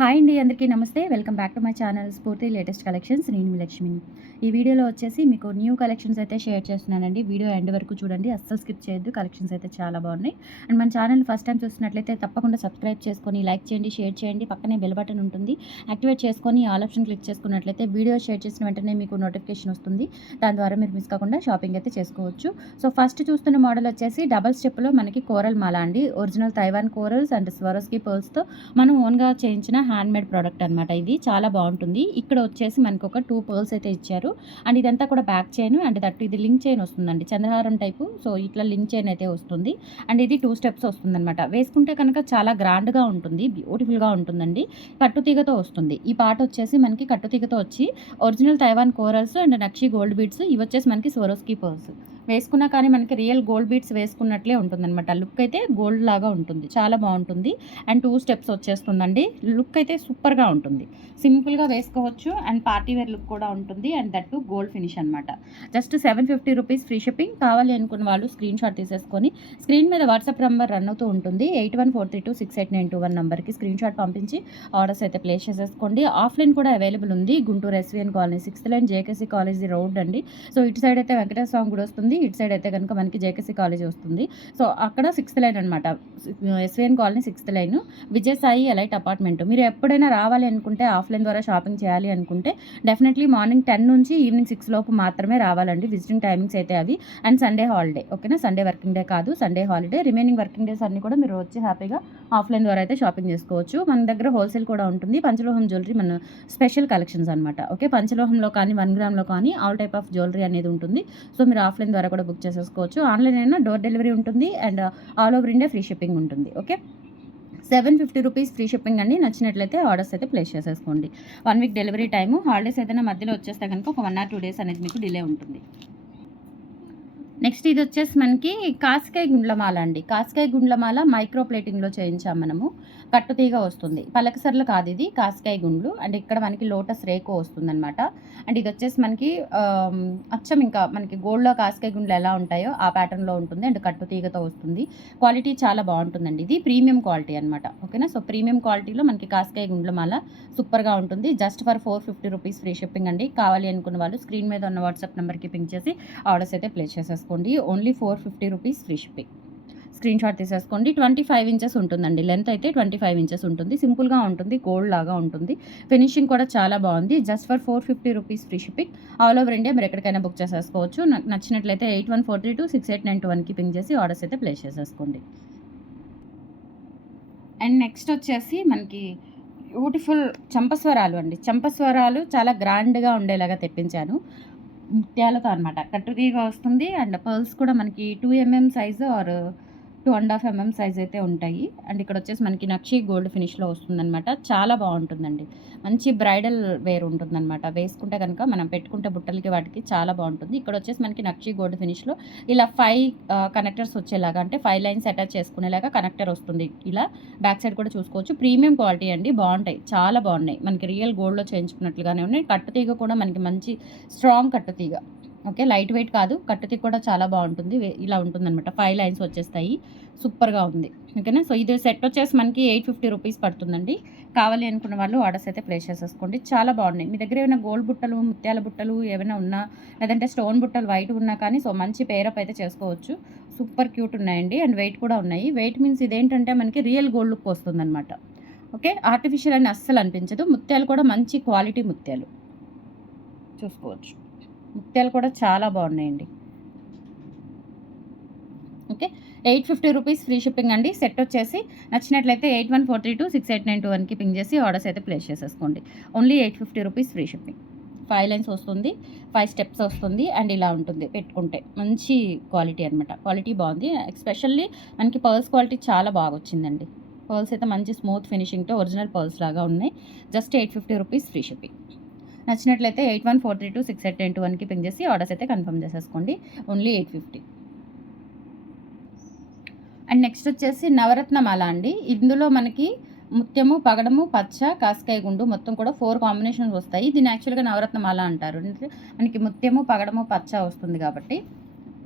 Hi అండి, అందరికీ నమస్తే. Welcome back to my channel స్ఫూర్తి లేటెస్ట్ కలెక్షన్స్. నేను మీ లక్ష్మిని. ఈ వీడియోలో వచ్చేసి మీకు న్యూ కలెక్షన్స్ అయితే షేర్ చేస్తున్నానండి. వీడియో ఎండ్ వరకు చూడండి, అస్సలు స్కిప్ చేయొద్దు. కలెక్షన్స్ అయితే చాలా బాగున్నాయి. అండ్ మన ఛానల్ ఫస్ట్ టైం చూస్తున్నట్లయితే తప్పకుండా సబ్స్క్రైబ్ చేసుకొని లైక్ చేయండి, షేర్ చేయండి. పక్కనే బెల్ బటన్ ఉంటుంది, యాక్టివేట్ చేసుకొని ఆల్ ఆప్షన్ క్లిక్ చేసుకున్నట్లయితే వీడియో షేర్ చేసిన వెంటనే మీకు నోటిఫికేషన్ వస్తుంది. దాని ద్వారా మీరు మిస్ కాకుండా షాపింగ్ అయితే చేసుకోవచ్చు. సో ఫస్ట్ చూస్తున్న మోడల్ వచ్చేసి డబల్ స్టెప్లో మనకి కోరల్ మాల అండి. Original Taiwan corals and Swarovski పర్ల్స్తో మనం ఓన్గా చేయించిన హ్యాండ్మేడ్ ప్రోడక్ట్ అనమాట. ఇది చాలా బాగుంటుంది. ఇక్కడ వచ్చేసి మనకు ఒక 2 పర్ల్స్ అయితే ఇచ్చారు. అండ్ ఇదంతా కూడా బ్యాక్ చైన్ అండ్ దట్ ఇది లింక్ చైన్ వస్తుందండి, చంద్రహారం టైపు. సో ఇట్లా లింక్ చైన్ అయితే వస్తుంది. అండ్ ఇది 2 స్టెప్స్ వస్తుందన్నమాట. వేసుకుంటే కనుక చాలా గ్రాండ్గా ఉంటుంది, బ్యూటిఫుల్గా ఉంటుందండి. కట్టుతీగతో వస్తుంది. ఈ పాట వచ్చేసి మనకి కట్టుతీగతో వచ్చి original Taiwan corals and nakshi gold beads, ఇవి వచ్చేసి మనకి స్వరోస్కి పర్ల్స్. వేసుకున్నా కానీ మనకి రియల్ గోల్డ్ బీడ్స్ వేసుకున్నట్లే ఉంటుందన్నమాట. లుక్ అయితే గోల్డ్ లాగా ఉంటుంది, చాలా బాగుంటుంది. అండ్ 2 స్టెప్స్ వచ్చేస్తుందండి. లుక్ అయితే సూపర్గా ఉంటుంది. సింపుల్గా వేసుకోవచ్చు అండ్ పార్టీ వేర్ లుక్ కూడా ఉంటుంది. And that too gold finish అనమాట. Just 750 rupees free shipping. కావాలి అనుకున్న వాళ్ళు స్క్రీన్ షాట్ తీసేసుకొని స్క్రీన్ మీద వాట్సాప్ నెంబర్ రన్ అవుతూ ఉంటుంది. 8143268921 నెంబర్కి స్క్రీన్ షాట్ పంపించి ఆర్డర్స్ అయితే ప్లేస్ చేసేసుకోండి. ఆఫ్లైన్ కూడా అవైలబుల్ ఉంది. Guntur SVN colony 6th line JKC college road అండి. సో ఇటు సైడ్ అయితే వెంకటేశ్వర స్వామి గుడి వస్తుంది, ఇటు సైడ్ అయితే కనుక మనకి జేకేసీ కాలేజీ వస్తుంది. సో అక్కడ 6th లైన్ అనమాట. SVN colony 6th line, Vijayasai elite apartment. మీరు ఎప్పుడైనా రావాలి అనుకుంటే, ఆఫ్లైన్ ద్వారా షాపింగ్ చేయాలి అనుకుంటే డెఫినెట్లీ మార్నింగ్ 10 నుంచి ఈవినింగ్ 6 లోపు మాత్రమే రావాలండి. విజిటింగ్ టైమింగ్స్ అయితే అవి. అండ్ సండే హాలిడే, ఓకేనా? సండే వర్కింగ్ డే కాదు, Sunday holiday. Remaining working days అన్ని కూడా మీరు వచ్చి హ్యాపీగా ఆఫ్లైన్ ద్వారా అయితే షాపింగ్ చేసుకోవచ్చు. మన దగ్గర హోల్సేల్ కూడా ఉంటుంది. పంచలోహం జ్యువెలరీ మన స్పెషల్ కలెక్షన్స్ అనమాట. ఓకే, పంచలోహంలో కానీ 1 గ్రామ్లో కానీ ఆల్ టైప్ ఆఫ్ జ్యువెలరీ అనేది ఉంటుంది. సో మీరు ఆఫ్లైన్ ద్వారా కూడా బుక్ చేసేసుకోవచ్చు. ఆన్లైన్ అయినా డోర్ డెలివరీ ఉంటుంది and all over India free shipping ఉంటుంది. ఓకే, 750 రూపీస్ ఫ్రీ షిప్పింగ్ అండి. నచ్చినట్లయితే ఆర్డర్స్ అయితే ప్లేస్ చేసేసుకోండి. 1 వీక్ డెలివరీ టైము. హాలిడేస్ ఏదైనా మధ్యలో వచ్చేస్తే కనుక ఒక 1 or 2 డేస్ అనేది మీకు డిలే ఉంటుంది. నెక్స్ట్ ఇది వచ్చేసి మనకి కాసికాయ గుండ్లమాల అండి. కాసికాయ గుండ్లమాల మైక్రో ప్లేటింగ్లో చేయించాం మనము. కట్టుతీగ వస్తుంది, పలకసర్లు కాదు ఇది, కాసికాయ గుండ్లు. అండ్ ఇక్కడ మనకి లోటస్ రేకో వస్తుందన్నమాట. అండ్ ఇది వచ్చేసి మనకి అచ్చం ఇంకా మనకి గోల్డ్లో కాసికాయ గుండ్లు ఎలా ఉంటాయో ఆ ప్యాటర్న్లో ఉంటుంది. అండ్ కట్టుతీగతో వస్తుంది. క్వాలిటీ చాలా బాగుంటుందండి. ఇది ప్రీమియం క్వాలిటీ అనమాట. ఓకేనా? సో ప్రీమియం క్వాలిటీలో మనకి కాసికాయ గుండ్లమాల సూపర్గా ఉంటుంది. Just for 450 rupees free shipping అండి. కావాలి అనుకున్న వాళ్ళు స్క్రీన్ మీద ఉన్న వాట్సాప్ నెంబర్కి పింక్ చేసి ఆర్డర్స్ అయితే ప్లేస్ చేసేసుకోండి. Only 450 rupees free shipping. Screen shot తీసేసుకోండి. 25 ఇంచెస్ ఉంటుందండి. లెంత్ అయితే 25 ఇంచెస్ ఉంటుంది. సింపుల్గా ఉంటుంది, గోల్డ్ లాగా ఉంటుంది. ఫినిషింగ్ కూడా చాలా బాగుంది. Just for 450 rupees free shipping. All over India మీరు ఎక్కడికైనా బుక్ చేసేసుకోవచ్చు. నాకు నచ్చినట్లయితే 8143268921కి పింక్ చేసి ఆర్డర్స్ అయితే ప్లేస్ చేసేసుకోండి. అండ్ నెక్స్ట్ వచ్చేసి మనకి బ్యూటిఫుల్ చంపస్వరాలు అండి. చంపస్వరాలు చాలా గ్రాండ్గా ఉండేలాగా తెప్పించాను, ముత్యాలతో అనమాట. కట్టుతీగా వస్తుంది అండ్ పర్ల్స్ కూడా మనకి 2 mm size or 2.5 mm size అయితే ఉంటాయి. అండ్ ఇక్కడ వచ్చేసి మనకి నక్షి గోల్డ్ ఫినిష్లో వస్తుందన్నమాట. చాలా బాగుంటుందండి. మంచి బ్రైడల్ వేర్ ఉంటుందన్నమాట. వేసుకుంటే కనుక మనం పెట్టుకుంటే బుట్టలకి వాటికి చాలా బాగుంటుంది. ఇక్కడ వచ్చేసి మనకి నక్షి గోల్డ్ ఫినిష్లో ఇలా 5 కనెక్టర్స్ వచ్చేలాగా, అంటే 5 లైన్స్ అటాచ్ చేసుకునేలాగా కనెక్టర్ వస్తుంది. ఇలా బ్యాక్ సైడ్ కూడా చూసుకోవచ్చు. ప్రీమియం క్వాలిటీ అండి, బాగుంటాయి, చాలా బాగున్నాయి. మనకి రియల్ గోల్డ్లో చేయించుకున్నట్లుగానే ఉన్నాయి. కట్టుతీగ కూడా మనకి మంచి స్ట్రాంగ్ కట్టుతీగ. ఓకే, లైట్ వెయిట్ కాదు, కట్టుతీగ కూడా చాలా బాగుంటుంది. ఇలా ఉంటుందన్నమాట. 5 లైన్స్ వచ్చేస్తాయి. సూపర్గా ఉంది. ఓకేనా? సో ఇది సెట్ వచ్చేసి మనకి 850 రూపీస్ పడుతుందండి. కావాలి అనుకున్న వాళ్ళు ఆర్డర్స్ అయితే ప్లేస్ చేసేసుకోండి. చాలా బాగున్నాయి. మీ దగ్గర ఏమైనా గోల్డ్ బుట్టలు, ముత్యాల బుట్టలు ఏమైనా ఉన్నా, లేదంటే స్టోన్ బుట్టలు వైట్ ఉన్నా కానీ సో మంచి పేరప్ అయితే చేసుకోవచ్చు. సూపర్ క్యూట్ ఉన్నాయండి. అండ్ వెయిట్ కూడా ఉన్నాయి. వెయిట్ మీన్స్ ఇదేంటంటే మనకి రియల్ గోల్డ్ లుక్ వస్తుందన్నమాట. ఓకే, ఆర్టిఫిషియల్ అని అస్సలు అనిపించదు. ముత్యాలు కూడా మంచి క్వాలిటీ ముత్యాలు చూసుకోవచ్చు. ముత్యాలు కూడా చాలా బాగున్నాయండి. ఓకే, 850 రూపీస్ ఫ్రీ షిప్పింగ్ అండి. సెట్ వచ్చేసి నచ్చినట్లయితే 8143268921కి పింక్ చేసి ఆర్డర్స్ అయితే ప్లేస్ చేసేసుకోండి. Only 850 rupees free shipping. 5 lines వస్తుంది, 5 స్టెప్స్ వస్తుంది. అండ్ ఇలా ఉంటుంది పెట్టుకుంటే. మంచి క్వాలిటీ అనమాట. క్వాలిటీ బాగుంది. ఎస్పెషల్లీ మనకి పర్ల్స్ క్వాలిటీ చాలా బాగా వచ్చిందండి. పర్ల్స్ అయితే మంచి స్మూత్ ఫినిషింగ్తో ఒరిజినల్ పర్ల్స్ లాగా ఉన్నాయి. Just 850 rupees free shipping. నచ్చినట్లయితే 8143268921కి పింక్ చేసి ఆర్డర్స్ అయితే కన్ఫర్మ్ చేసేసుకోండి. ఓన్లీ 850. అండ్ నెక్స్ట్ వచ్చేసి నవరత్నమాల అండి. ఇందులో మనకి ముత్యము, పగడము, పచ్చ, కాసికాయ గుండు మొత్తం కూడా 4 కాంబినేషన్స్ వస్తాయి. దీన్ని యాక్చువల్గా నవరత్నమాల అంటారు. మనకి ముత్యము, పగడము, పచ్చ వస్తుంది కాబట్టి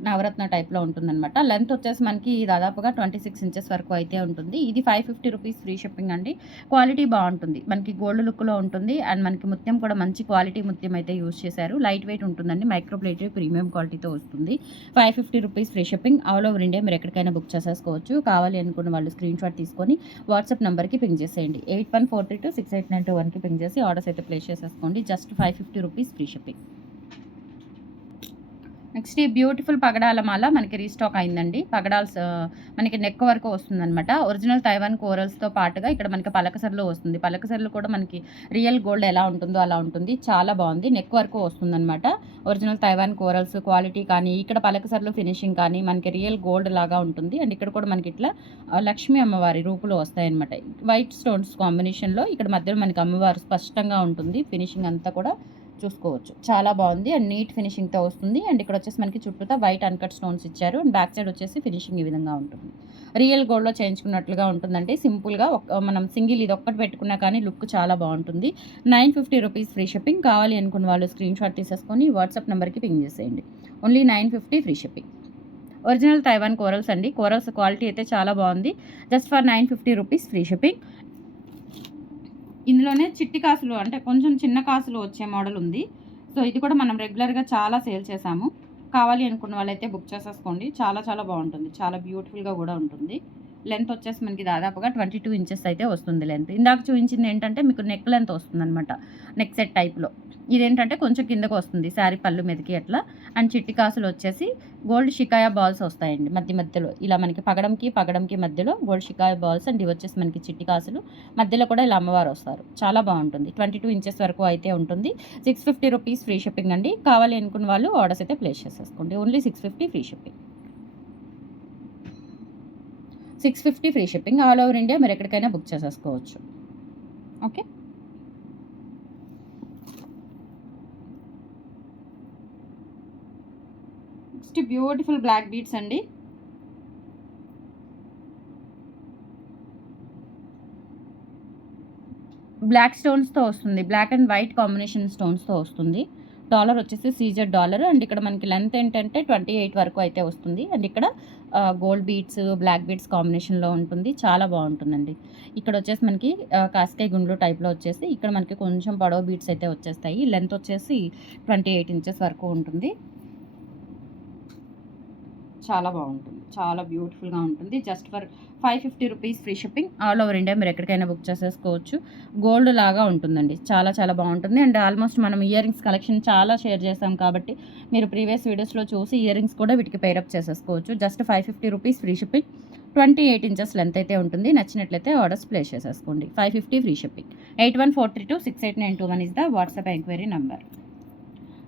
నవరత్న టైప్లో ఉంటుందన్నమాట. లెంత్ వచ్చేసి మనకి దాదాపుగా 26 ఇంచెస్ వరకు అయితే ఉంటుంది. ఇది 550 రూపీస్ ఫ్రీ షిప్పింగ్ అండి. క్వాలిటీ బాగుంటుంది, మనకి గోల్డ్ లుక్లో ఉంటుంది. అండ్ మనకి ముత్యం కూడా మంచి క్వాలిటీ ముత్యం అయితే యూస్ చేశారు. లైట్ వెయిట్ ఉంటుందండి, మైక్రో ప్లేటెడ్ ప్రీమియం క్వాలిటీతో వస్తుంది. 550 rupees free shipping. All over India మీరు ఎక్కడికైనా బుక్ చేసేసుకోవచ్చు. కావాలి అనుకున్న వాళ్ళు స్క్రీన్ షాట్ తీసుకొని వాట్సాప్ నెంబర్కి పింగ్ చేసేయండి. 8143268921కి పింగ్ చేసి ఆర్డర్స్ అయితే ప్లేస్ చేసేసుకోండి. Just 550 rupees free shipping. Next ఈ బ్యూటిఫుల్ పగడాల మాల మనకి రీస్టాక్ అయిందండి. పగడాల్స్ మనకి నెక్ వరకు వస్తుందన్నమాట. ఒరిజినల్ తైవాన్ కోరల్స్తో పాటుగా ఇక్కడ మనకి పలకసర్లో వస్తుంది. పలకసర్లు కూడా మనకి రియల్ గోల్డ్ ఎలా ఉంటుందో అలా ఉంటుంది. చాలా బాగుంది, నెక్ వరకు వస్తుందన్నమాట. ఒరిజినల్ తైవాన్ కోరల్స్ క్వాలిటీ కానీ, ఇక్కడ పలకసర్లు ఫినిషింగ్ కానీ మనకి రియల్ గోల్డ్ లాగా ఉంటుంది. అండ్ ఇక్కడ కూడా మనకి ఇట్లా లక్ష్మీ అమ్మవారి రూపులో వస్తాయన్నమాట. వైట్ స్టోన్స్ కాంబినేషన్లో ఇక్కడ మధ్యలో మనకి అమ్మవారు స్పష్టంగా ఉంటుంది. ఫినిషింగ్ అంతా కూడా చూసుకోవచ్చు, చాలా బాగుంది. అండ్ నీట్ ఫినిషింగ్తో వస్తుంది. అండ్ ఇక్కడ వచ్చేసి మనకి చుట్టూతా వైట్ అన్కట్ స్టోన్స్ ఇచ్చారు. అండ్ బ్యాక్ సైడ్ వచ్చేసి ఫినిషింగ్ ఈ విధంగా ఉంటుంది. రియల్ గోల్డ్లో చేయించుకున్నట్లుగా ఉంటుందంటే సింపుల్గా మనం సింగిల్ ఇది ఒక్కటి పెట్టుకున్నా కానీ లుక్ చాలా బాగుంటుంది. 950 రూపీస్ ఫ్రీ షిప్పింగ్. కావాలి అనుకున్న వాళ్ళు స్క్రీన్ షాట్ తీసేసుకొని వాట్సాప్ నెంబర్కి పింగ్ చేసేయండి. Only 950 free shipping. Original Taiwan corals అండి. కోరల్స్ క్వాలిటీ అయితే చాలా బాగుంది. Just for 950 rupees free shipping. ఇందులోనే చిట్టి కాసులు అంటే కొంచెం చిన్న కాసులు వచ్చే మోడల్ ఉంది. సో ఇది కూడా మనం రెగ్యులర్గా చాలా సేల్ చేసాము. కావాలి అనుకున్న వాళ్ళైతే బుక్ చేసేసుకోండి. చాలా చాలా బాగుంటుంది, చాలా బ్యూటిఫుల్గా కూడా ఉంటుంది. లెంత్ వచ్చేసి మనకి దాదాపుగా 22 ఇంచెస్ అయితే వస్తుంది లెంత్. ఇందాక చూపించింది ఏంటంటే మీకు నెక్ లెంత్ వస్తుందన్నమాట, నెక్ సెట్ టైప్లో. ఇదేంటంటే కొంచెం కిందకు వస్తుంది శారీ పళ్ళు మీదకి అట్లా. అండ్ చిట్టి కాసులు వచ్చేసి గోల్డ్ షికాయా బాల్స్ వస్తాయండి మధ్యలో. ఇలా మనకి పగడంకి మధ్యలో గోల్డ్ షికాయా బాల్స్. అండ్ ఇవి వచ్చేసి మనకి చిట్టి కాసులు, మధ్యలో కూడా ఇలా అమ్మవారు వస్తారు. చాలా బాగుంటుంది. 22 ఇంచెస్ వరకు అయితే ఉంటుంది. 650 రూపీస్ ఫ్రీ షిప్పింగ్ అండి. కావాలి అనుకున్న వాళ్ళు ఆర్డర్స్ అయితే ప్లేస్ చేసేసుకోండి. Only 650 free shipping. 650 free shipping. All over India మీరు ఎక్కడికైనా బుక్ చేసేసుకోవచ్చు. Okay, next beautiful black beads అండి. బ్లాక్ స్టోన్స్తో వస్తుంది, బ్లాక్ అండ్ వైట్ కాంబినేషన్ స్టోన్స్తో వస్తుంది. డాలర్ వచ్చేసి సీజెడ్ డాలర్. అండ్ ఇక్కడ మనకి లెంత్ ఏంటంటే 28 వరకు అయితే వస్తుంది. అండ్ ఇక్కడ గోల్డ్ బీడ్స్ బ్లాక్ బీడ్స్ కాంబినేషన్లో ఉంటుంది. చాలా బాగుంటుందండి. ఇక్కడ వచ్చేసి మనకి కాస్కాయ గుండ్లు టైప్లో వచ్చేసి ఇక్కడ మనకి కొంచెం పొడవు బీడ్స్ అయితే వచ్చేస్తాయి. లెంత్ వచ్చేసి 28 ఇంచెస్ వరకు ఉంటుంది. చాలా బాగుంటుంది, చాలా బ్యూటిఫుల్గా ఉంటుంది. Just for 550 rupees free shipping. All over India మీరు ఎక్కడికైనా బుక్ చేసేసుకోవచ్చు. గోల్డ్ లాగా ఉంటుందండి, చాలా చాలా బాగుంటుంది. అండ్ ఆల్మోస్ట్ మనం ఇయర్ రింగ్స్ కలెక్షన్ చాలా షేర్ చేసాం కాబట్టి మీరు ప్రీవియస్ వీడియోస్లో చూసి ఇయర్ రింగ్స్ కూడా వీటికి పేరప్ చేసేసుకోవచ్చు. Just 550 rupees free shipping. 28 inches length అయితే ఉంటుంది. నచ్చినట్లయితే ఆర్డర్స్ ప్లేస్ చేసేసుకోండి. 550 free shipping. 8143268921 is the WhatsApp enquiry number.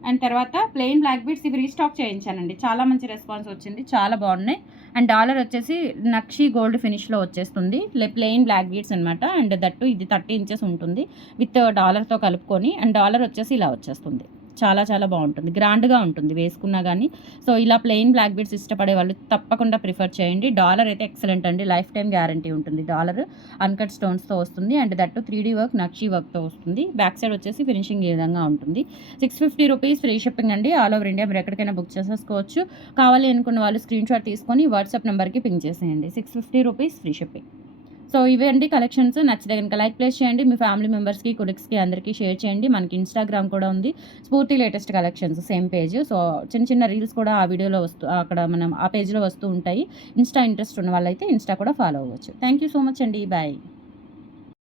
And తర్వాత ప్లెయిన్ బ్లాక్ బీడ్స్ ఇవి రీస్టాక్ చేయించానండి. చాలా మంచి రెస్పాన్స్ వచ్చింది, చాలా బాగున్నాయి. అండ్ డాలర్ వచ్చేసి నక్షి గోల్డ్ ఫినిష్లో వచ్చేస్తుంది. ప్లెయిన్ బ్లాక్ బీడ్స్ అనమాట. అండ్ దట్టు ఇది 30 ఇంచెస్ ఉంటుంది విత్ డాలర్తో కలుపుకొని. అండ్ డాలర్ వచ్చేసి ఇలా వచ్చేస్తుంది. చాలా చాలా బాగుంటుంది, గ్రాండ్గా ఉంటుంది వేసుకున్నా కానీ. సో ఇలా ప్లెయిన్ బ్లాక్ బీడ్స్ ఇష్టపడే వాళ్ళు తప్పకుండా ప్రిఫర్ చేయండి. డాలర్ అయితే ఎక్సలెంట్ అండి, లైఫ్ టైం గ్యారంటీ ఉంటుంది. డాలర్ అన్కట్ స్టోన్స్తో వస్తుంది. అండ్ దట్టు 3D వర్క్ నక్షి వర్క్తో వస్తుంది. బ్యాక్ సైడ్ వచ్చేసి ఫినిషింగ్ ఈ విధంగా ఉంటుంది. 650 రూపీస్ ఫ్రీ షిప్పింగ్ అండి. ఆల్ ఓవర్ ఇండియా మీరు ఎక్కడికైనా బుక్ చేసేసుకోవచ్చు. కావాలి అనుకున్న వాళ్ళు స్క్రీన్ షాట్ తీసుకొని వాట్సాప్ నెంబర్కి పింక్ చేసేయండి. 650 రూపీస్ ఫ్రీ షిప్పింగ్. సో ఇవే అండి కలెక్షన్స్. నచ్చితే కనుక లైక్ ప్లేస్ చేయండి. మీ ఫ్యామిలీ మెంబర్స్కి కొలీగ్స్కి అందరికీ షేర్ చేయండి. మనకి ఇన్స్టాగ్రామ్ కూడా ఉంది, స్ఫూర్తి latest collections same page. So చిన్న చిన్న రీల్స్ కూడా ఆ వీడియోలో అక్కడ మనం ఆ పేజ్లో వస్తూ ఉంటాయి. ఇన్స్టా ఇంట్రెస్ట్ ఉన్న వాళ్ళైతే ఇన్స్టా కూడా ఫాలో అవ్వచ్చు. థ్యాంక్ యూ సో మచ్ అండి. బాయ్.